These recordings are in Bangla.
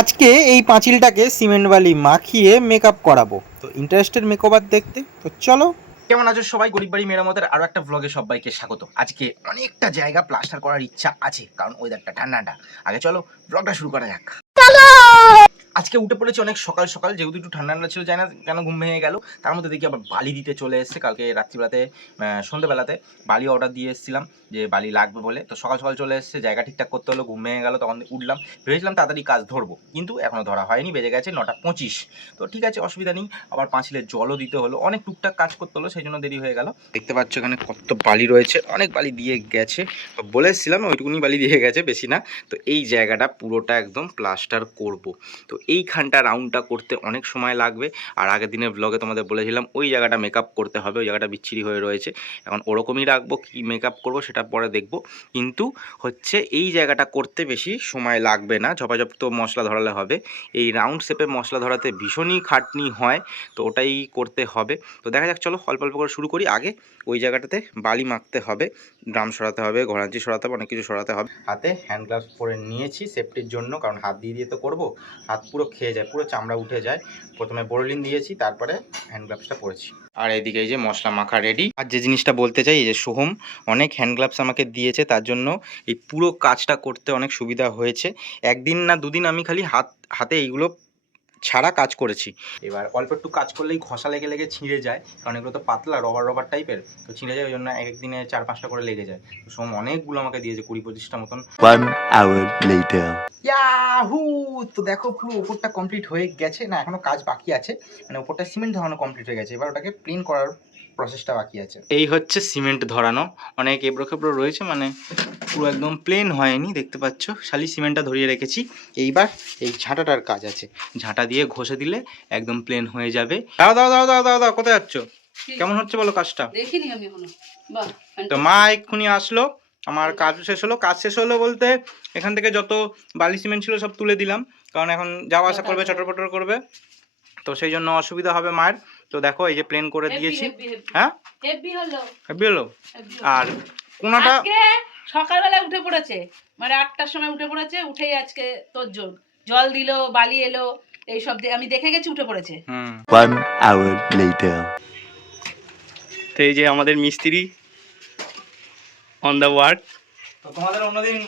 আজকে এই পাঁচিলটাকে সিমেন্ট বালি মাখিয়ে মেকআপ করাবো। তো ইন্টারেস্টেড মেকওভার দেখতে, তো চলো। কেমন আছো সবাই? গরিব বাড়ি মেরামতের আরো একটা ব্লগে সবাইকে স্বাগত। আজকে অনেকটা জায়গা প্লাস্টার করার ইচ্ছা আছে, কারণ ওয়েদারটা ঠান্ডা। আগে চলো ব্লগটা শুরু করা যাক। আজকে উঠে পড়েছি অনেক সকাল সকাল, যেহেতু একটু ঠান্ডা ছিল, জানি না কেন ঘুম ভেঙে গেল। তার মধ্যে দেখি আবার বালি দিতে চলে এসেছে। কালকে রাত্রিবেলাতে সন্ধ্যেবেলাতে বালি অর্ডার দিয়ে এসেছিলাম যে বালি লাগবে বলে। তো সকাল সকাল চলে এসেছে, জায়গা ঠিকঠাক করতে হলো, ঘুম ভেঙে গেল। তখন উঠলাম, ভেবেছিলাম তাড়াতাড়ি কাজ ধরবো, কিন্তু এখনো ধরা হয়নি, বেজে গেছে 9:25। তো ঠিক আছে, অসুবিধা নেই। আবার পাঁচিলের জলও দিতে হলো, অনেক টুকটাক কাজ করতে হলো, সেই জন্য দেরি হয়ে গেল। দেখতে পাচ্ছ এখানে কত বালি রয়েছে, অনেক বালি দিয়ে গেছে। বলে এসেছিলাম ওইটুকুনি বালি দিয়ে গেছে, বেশি না। তো এই জায়গাটা পুরোটা একদম প্লাস্টার করব। তো এইখানটা রাউন্ডটা করতে অনেক সময় লাগবে। আর আগের দিনের ব্লগে তোমাদের বলেছিলাম ওই জায়গাটা মেকআপ করতে হবে, ওই জায়গাটা বিচ্ছিরি হয়ে রয়েছে। এখন ওরকমই রাখবো, কি মেকআপ করব সেটা পরে দেখব। কিন্তু হচ্ছে এই জায়গাটা করতে বেশি সময় লাগবে না, ঝপাঝপ তো মশলা ধরালে হবে। এই রাউন্ড শেপে মশলা ধরাতে ভীষণই খাটনি হয়, তো ওটাই করতে হবে। তো দেখা যাক, চলো অল্প অল্প করে শুরু করি। আগে ওই জায়গাটাতে বালি মাখতে হবে, ড্রাম সরাতে হবে, ঘরাঞ্চি সরাতে হবে, অনেক কিছু সরাতে হবে। হাতে হ্যান্ড গ্লাভস পরে নিয়েছি সেফটির জন্য, কারণ হাত দিয়ে তো করবো, হাত পুরো খেয়ে যায়, পুরো চামড়া উঠে যায়। প্রথমে বোরোলিন দিয়েছি, তারপরে হ্যান্ড গ্লাভসটা পরেছি। আর এদিকে এই যে মশলা মাখা রেডি। আর যে জিনিসটা বলতে চাই, এই যে সোহম অনেক হ্যান্ড গ্লাভস আমাকে দিয়েছে, তার জন্য এই পুরো কাজটা করতে অনেক সুবিধা হয়েছে। একদিন না দুদিন আমি খালি হাতে এইগুলো ছাড়া কাজ করেছি। এবার অল্প একটু কাজ করলেই ঘষা লেগে লেগে ছিঁড়ে যায়, কারণ এগুলো তো পাতলা রবার টাইপের, তো ছিঁড়ে যায়। ওই জন্য একদিনে 4-5টা করে লেগে যায়। তো সোম অনেকগুলো আমাকে দিয়েছে, 20-25টা মতন। 1 hour later. ইয়াহু! তো দেখো পুরো ওপরটা কমপ্লিট হয়ে গেছে, না এখনো কাজ বাকি আছে। মানে ওপরটা সিমেন্ট ধরানো কমপ্লিট হয়ে গেছে, এবার ওটাকে প্লেন করার প্রসেসটা বাকি আছে। এই হচ্ছে সিমেন্ট ধরানো, অনেক এবড়ো খেবড়ো রয়েছে, মানে পুরো একদম প্লেন হয়নি, দেখতে পাচ্ছ। শালি সিমেন্টটা ধরিয়ে রেখেছি। এইবার এই ঝাঁটাটার কাজ আছে, ঝাঁটা দিয়ে ঘষে দিলে একদম প্লেন হয়ে যাবে। দাও দাও দাও দাও দাও দাও, কোথায় যাচ্ছ? কেমন হচ্ছে বলো কাজটা? দেখিনি আমি এখনো। বাহ, তো মা এক্ষুনি আসলো, আমার কাজ শেষ হলো। কাজ শেষ হলো বলতে এখান থেকে যত বালি সিমেন্ট ছিল সব তুলে দিলাম, কারণ এখন যাওয়া আসা করবে, চটর পটর করবে, তো সেই জন্য অসুবিধা হবে মায়ের। তো দেখো এই যে প্লেন করে দিয়েছি। হ্যাঁ, হেভি হলো। হেভি হলো। আর কোনাটা আজকে সকালবেলা উঠে পড়েছে, মানে 8টার সময় উঠে পড়েছে। উঠেই আজকে তোর জল দিল, বালি এলো, এই সব আমি দেখে গেছি, উঠে পড়েছে। 1 hour later. তো এই যে আমাদের মিস্ত্রি অন দ্য ওয়ার্ক। তো তোমাদের অন্যদিন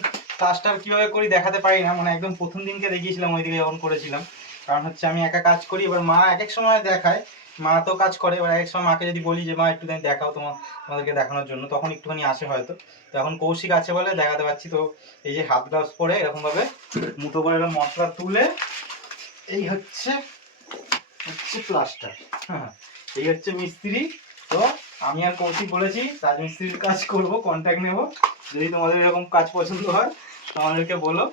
কাজটা কিভাবে করি দেখাতে পারি না, মানে একদম প্রথম দিনকে দেখিয়েছিলাম ওইদিকে যখন করেছিলাম। কারণ হচ্ছে আমি একা কাজ করি, এবার মা এক এক সময় দেখায়, মা তো কাজ করে। এবার এক সময় মাকে যদি বলি যে মা একটু দেখাও তোমাদেরকে দেখানোর জন্য, তখন একটুখানি আসে হয়তো। তো এখন কৌশিক আছে বলে দেখাতে পারছি। তো এই যে হাত গ্লাভস পরে এরকম ভাবে মুঠো করে মশলা তুলে, এই হচ্ছে প্লাস্টার। হ্যাঁ, এই হচ্ছে মিস্ত্রি। তো আমি আর কৌশিক বলেছি রাজমিস্ত্রির কাজ করব, কন্ট্যাক্ট নেব। যদি তোমাদের এরকম কাজ পছন্দ হয় আমাদেরকে বলো।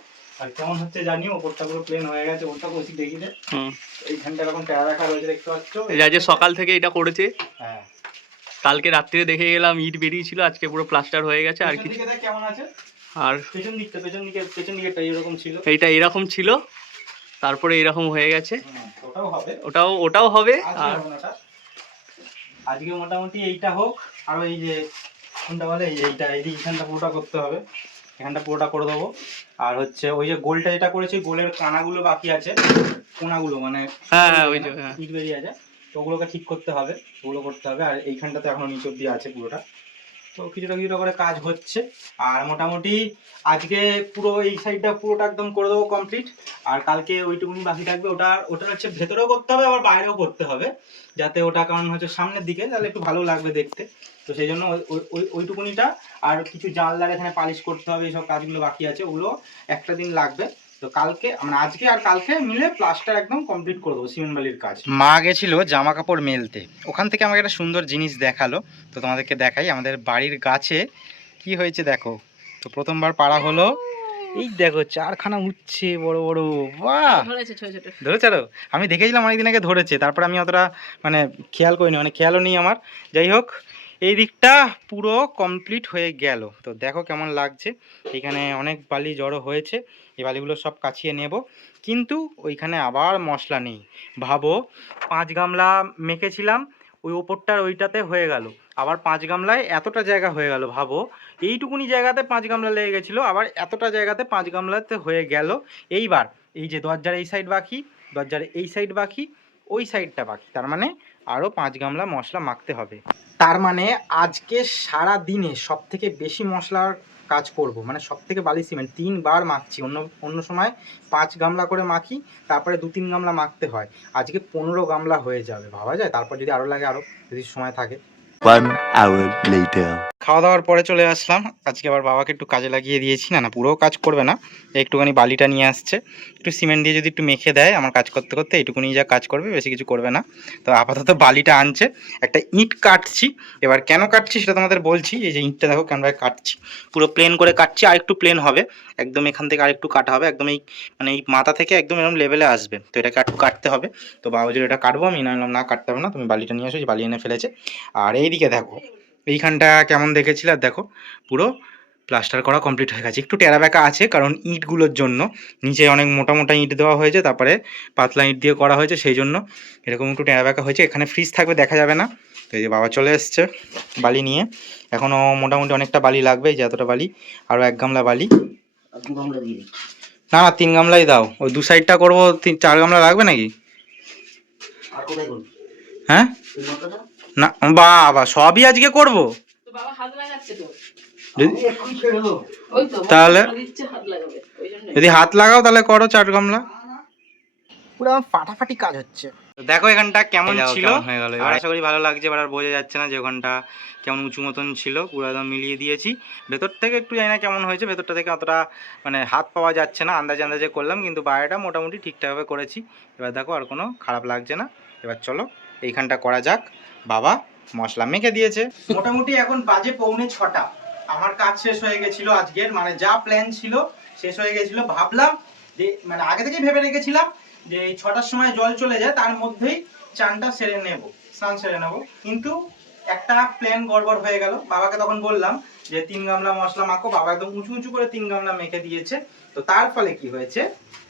আর কেমন হচ্ছে জানিও। ওপরটা পুরো প্লেন হয়ে গেছে, ওটা কৌশিক দেখি দে। এইখানটা এরকম টেরা রাখা রয়েছে, দেখতে পাচ্ছ। যে সকাল থেকে এটা করেছে, হ্যাঁ, কালকে রাত্রে দেখে গেলাম ইট বেরিয়েছিল, আজকে পুরো প্লাস্টার হয়ে গেছে। আর কি কেমন আছে? আর পেছন দিকটা এরকম ছিল, এইটা এরকম ছিল, তারপরে এরকম হয়ে গেছে। ওটাও হবে, ওটাও হবে। আর আজকে মোটামুটি এইটা হোক। আর এই যে কোনটা বলে, এইটা এইখানটা পুরোটা করতে হবে, এখানটা পুরোটা করে দেবো। আর হচ্ছে ওই যে গোলটা যেটা করেছি, গোলের কানাগুলো বাকি আছে, কোনাগুলো মানে ওই যে ইট বেরিয়ে আছে, তো ওগুলোকে ঠিক করতে হবে, ওগুলো করতে হবে। আর এইখানটাতে এখনো নিচের দিয়ে আছে পুরোটা, তো কিছুটা কিছুটা করে কাজ হচ্ছে। আর মোটামুটি আজকে পুরো এই সাইডটা পুরোটা একদম করে দেবো কমপ্লিট। আর কালকে ওইটুকুনি বাকি থাকবে, ওটা হচ্ছে ভেতরেও করতে হবে, আবার বাইরেও করতে হবে, যাতে ওটা, কারণ হচ্ছে সামনের দিকে, তাহলে একটু ভালো লাগবে দেখতে। তো সেই জন্য ওইটুকুনিটা আর কিছু জানলার এখানে পালিশ করতে হবে, এইসব কাজগুলো বাকি আছে, ওগুলো একটা দিন লাগবে। তো কালকে আমরা আজকে আর কালকে মিলে প্লাস্টার একদম কমপ্লিট করে দেবো, সিমেন্ট বালির কাজ। মা গেছিল জামা কাপড় মেলতে, ওখান থেকে আমাকে একটা সুন্দর জিনিস দেখালো, তো তোমাদেরকে দেখাই। আমাদের বাড়ির গাছে কি হয়েছে দেখো। তো প্রথমবার পাড়া হলো, এই দেখো 4খানা উঠছে বড় বড়। বাহ, ধরেছে। আমি দেখেছিলাম অনেকদিন আগে ধরেছে, তারপর আমি অতটা মানে খেয়াল করিনি, মানে খেয়ালও নেই আমার। যাই হোক, এই দিকটা পুরো কমপ্লিট হয়ে গেল। তো দেখো কেমন লাগছে। এখানে অনেক বালি জড়ো হয়েছে, এই বালিগুলো সব কাছিয়ে নেব। কিন্তু ওইখানে আবার মশলা নেই। ভাবো, 5 গামলা মেখেছিলাম, ওই ওপরটার ওইটাতে হয়ে গেল, আবার 5 গামলায় এতটা জায়গা হয়ে গেল। ভাবো, এইটুকুনি জায়গাতে 5 গামলা লেগে গেছিলো, আবার এতটা জায়গাতে 5 গামলাতে হয়ে গেল। এইবার এই যে দরজার এই সাইড বাকি, দরজার এই সাইড বাকি, ওই সাইডটা বাকি, তার মানে আরও 5 গামলা মশলা মাখতে হবে। তার মানে আজকে সারা দিনে সব থেকে বেশি মশলার কাজ করব, মানে সব থেকে বালি সিমেন্ট 3 বার মাখছি। অন্য সময় 5 গামলা করে মাখি, তারপরে 2-3 গামলা মাখতে হয়। আজকে 15 গামলা হয়ে যাবে, ভাবা যায়। তারপর যদি আরও লাগে, আরও যদি সময় থাকে। 1 hour later. খাওয়া দাওয়ার পরে চলে আসলাম। আজকে আবার বাবাকে একটু কাজে লাগিয়ে দিয়েছি। না পুরো কাজ করবে না, একটুখানি বালিটা নিয়ে আসছে, একটু সিমেন্ট দিয়ে যদি একটু মেখে দেয় আমার কাজ করতে করতে, এইটুকুনি যা কাজ করবে, বেশি কিছু করবে না। তো আপাতত বালিটা আনছে, একটা ইঁট কাটছি। এবার কেন কাটছি সেটা তোমাদের বলছি। এই যে ইঁটটা দেখো কেমন কাটছি, পুরো প্লেন করে কাটছি, আর একটু প্লেন হবে একদম, এখান থেকে আর একটু কাটা হবে একদম, এই মানে এই মাথা থেকে একদম এরকম লেভেলে আসবে। তো এটাকে একটু কাটতে হবে। তো বাবা যদি এটা কাটবো, আমি নাম না কাটতে হবে না, তুমি বালিটা নিয়ে আসো। বালি এনে ফেলেছে। আর এইদিকে দেখো, এইখানটা কেমন দেখেছিলে, আর দেখো পুরো প্লাস্টার করা কমপ্লিট হয়ে গেছে। একটু টেরা ব্যাকা আছে, কারণ ইঁটগুলোর জন্য নিচে অনেক মোটা মোটা ইঁট দেওয়া হয়েছে, তারপরে পাতলা ইঁট দিয়ে করা হয়েছে, সেই জন্য এরকম একটু টেরা ব্যাকা হয়েছে। এখানে ফ্রিজ থাকবে, দেখা যাবে না। তো এই যে বাবা চলে এসছে বালি নিয়ে, এখনও মোটামুটি অনেকটা বালি লাগবে, এই যে এতটা বালি, আরও 1 গামলা বালি। না 3 গামলাই দাও, ওই 2 সাইডটা করবো, 4 গামলা লাগবে নাকি? হ্যাঁ না বাবা, সবই আজকে করবো। তো বাবা হাত লাগাচ্ছে তো, যদি ওই তো তাহলে দিচ্ছে হাত লাগাবে, ওই জন্য। যদি হাত লাগাও তাহলে করো 4 গামলা। পুরো ফাটাফাটি কাজ হচ্ছে। দেখো এখানটা কেমন ছিল হয়ে গেল। এবার আশা করি ভালো লাগছে। এবার আর বোঝা যাচ্ছে না যে ওখানটা কেমন উঁচু মতন ছিল, পুরো একদম মিলিয়ে দিয়েছি। ভেতর থেকে একটু জানি না কেমন হয়েছে, ভেতরটা থেকে অতটা মানে হাত পাওয়া যাচ্ছে না, আন্দাজে আন্দাজে করলাম, কিন্তু বাইরেটা মোটামুটি ঠিকঠাকভাবে করেছি। এবার দেখো আর কোনো খারাপ লাগছে না। এবার চলো এইখানটা করা যাক। বাবা মশলা মেখে দিয়েছে। মোটামুটি এখন বাজে 6:45। আমার কাজ শেষ হয়ে গেছিলো আজকের, মানে যা প্ল্যান ছিল শেষ হয়ে গেছিলো। ভাবলাম যে মানে আগে থেকেই ভেবে রেখেছিলাম যে এই 6টার সময় জল চলে যায়, তার মধ্যেই চানটা সেরে নেব, স্নান সেরে নেব। কিন্তু একটা প্ল্যান গড়বড় হয়ে গেল। বাবাকে তখন বললাম যে 3 গামলা মশলা মাখো, বাবা একদম উঁচু উঁচু করে 3 গামলা মেখে দিয়েছে। তো তার ফলে কি হয়েছে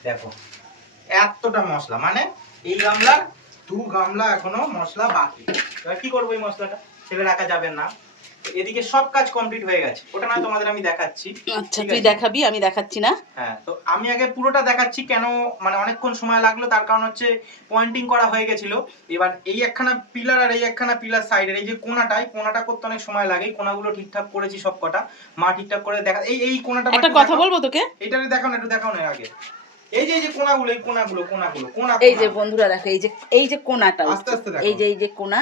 দেখো, এতটা মশলা, মানে এই গামলার 2 গামলা এখনো মশলা বাকি। এবার কি করবো, এই মশলাটা ফেলে রাখা যাবে না। এদিকে সব কাজ কমপ্লিট হয়ে গেছে, ওটা নয় তোমাদের আমি দেখাচ্ছি। আচ্ছা তুই দেখাবি, আমি দেখাচ্ছি না। হ্যাঁ, তো আমি আগে পুরোটা দেখাচ্ছি। কেন মানে অনেকক্ষণ সময় লাগলো, তার কারণ হচ্ছে পয়েন্টিং করা হয়ে গেছিল। এবার এই একখানা পিলার আর এই একখানা পিলার সাইডের এই যে কোণাটা করতে অনেক সময় লাগে। কোণাগুলো ঠিকঠাক করেছি সব কটা, মা ঠিকঠাক করে দেখা। এই কোণাটা একটা কথা বলবো তোকে, এইটারে দেখাও না, একটু দেখাও না আগে। এই যে কোণাগুলো, এই কোণাগুলো এই যে বন্ধুরা দেখো, এই যে কোণাটা, আস্তে আস্তে দেখো, এই যে কোণা,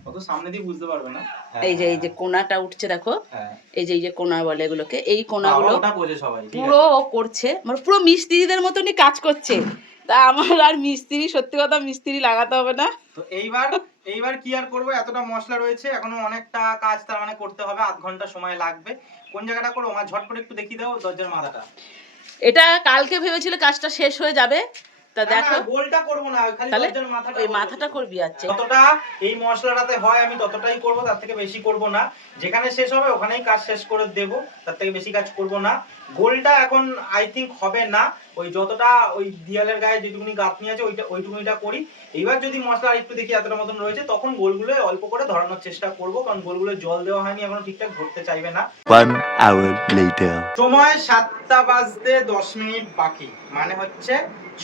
অত সামনে দিয়ে বুঝতে পারবে না। এই যে কোণাটা উঠছে দেখো, হ্যাঁ এই যে কোণা বলে এগুলোকে, এই কোণাগুলো ওটা বোঝে সবাই। পুরো ও করছে, মানে পুরো মিস্ত্রিদের মতনই কাজ করছে। তা আমার আর মিস্ত্রি, সত্যি কথা মিস্ত্রি লাগাতে হবে না। তো এইবার কি আর করবো, এতটা মশলা রয়েছে, এখনো অনেকটা কাজ তার মানে করতে হবে। 8 ঘন্টা সময় লাগবে। কোন জায়গাটা করবো আমার ঝটপট একটু দেখিয়ে দাও, দরজার মাথাটা। এটা কালকে ভেবেছিল কাজটা শেষ হয়ে যাবে, তা দেখো গোলটা করবো না, খালি তাহলে দরজার মাথাটা, ওই মাথাটা করবি। আচ্ছা যতটা এই মশলাটাতে হয় আমি ততটাই করব, তার থেকে বেশি করব না। যেখানে শেষ হবে ওখানেই কাজ শেষ করে দেব, তার থেকে বেশি কাজ করব না। গোলটা এখন আই থিঙ্ক হবে না, ওই যতটা ওই দেয়ালের গায়ে যেটুকুনি গাঁথনি আছে ওইটুকুনিটা করি। এইবার যদি মশলা একটু দেখি এতটা মতন রয়েছে, তখন গোলগুলো অল্প করে ধরানোর চেষ্টা করব, কারণ গোলগুলো জল দেওয়া হয়নি এখনো, ঠিকঠাক ধরতে চাইবে না। 1 hour later. সময় 7টা বাজতে 10 মিনিট বাকি, মানে হচ্ছে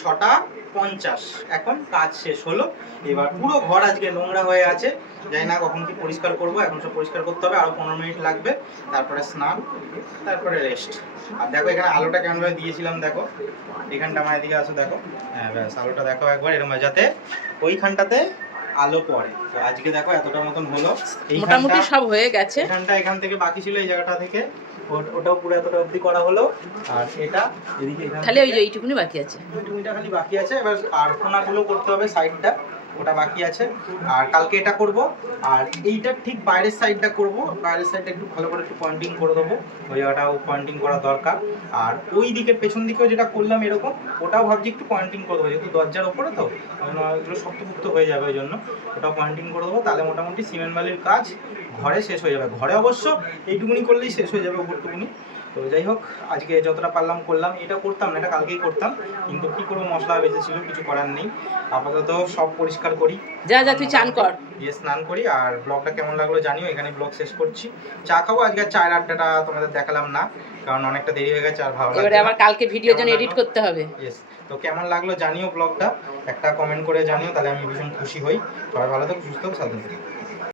6:50। এখন কাজ শেষ হলো। এবার পুরো ঘর আজকে নোংরা হয়ে আছে, জানি না কখন কি পরিষ্কার করব। এখন সব পরিষ্কার করতে হবে, আরো 15 মিনিট লাগবে, তারপরে স্নান, তারপরে রেস্ট। আর দেখো এখানে আলোটা কেমন ভাবে দিয়েছিলাম, দেখো এখানটা আমার এদিকে আসো, দেখো হ্যাঁ ব্যাস, আলোটা দেখো একবার এরকম যাতে ওইখানটাতে আলো পড়ে। তো আজকে দেখো এতটা মতন হলো, মোটামুটি সব হয়ে গেছে। এখান থেকে বাকি ছিল, এই জায়গাটা থেকে ওটাও পুরো এতটা অবধি করা হলো। আর এটা এদিকে খালি ওই যে এইটুকুনি বাকি আছে, ওইটুকুনিটা খালি বাকি আছে। এবার আর কোণাগুলো করতে হবে, সাইডটা ওটা বাকি আছে। আর কালকে এটা করব, আর এইটা ঠিক বাইরের সাইডটা করব। বাইরের সাইডটা একটু ভালো করে একটু পয়েন্টিং করে দেবো, ওই জায়গাটাও পয়েন্টিং করা দরকার। আর ওই দিকের পেছন দিকেও যেটা করলাম এরকম, ওটাও ভাবছি একটু পয়েন্টিং করে দেবো, যেহেতু দরজার ওপরে তো এগুলো শক্তপুক্ত হয়ে যাবে, ওই জন্য ওটাও পয়েন্টিং করে দেবো। তাহলে মোটামুটি সিমেন্ট বালির কাজ ঘরে শেষ হয়ে যাবে। ঘরে অবশ্য এইটুকুনি করলেই শেষ হয়ে যাবে, উপরটুকুনি। তো যাই হোক, আজকে যতটা পারলাম করলাম। এটা করতাম না, এটা কালকেই করতাম, কিন্তু কি করবো, মশলা বেঁচে ছিল, কিছু করার নেই। আপাতত সব পরিষ্কার করি, যা তুই চান কর, দিয়ে স্নান করি। আর ব্লগটা কেমন লাগলো জানিও, এখানে ব্লগ শেষ করছি। চা খাবো, আজকে চায়ের আড্ডাটা তোমাদের দেখালাম না, কারণ অনেকটা দেরি হয়ে গেছে আর ভালো এবারে লাগছে আবার না। কালকে ভিডিওর জন্য কেমন এডিট লাগলো? করতে হবে। ইয়েস, তো কেমন লাগলো জানিও ব্লগটা, একটা কমেন্ট করে জানিও, তাহলে আমি ভীষণ খুশি হই। সবাই ভালো থাকো, সুস্থ থাকো, সাবধানে থাকো।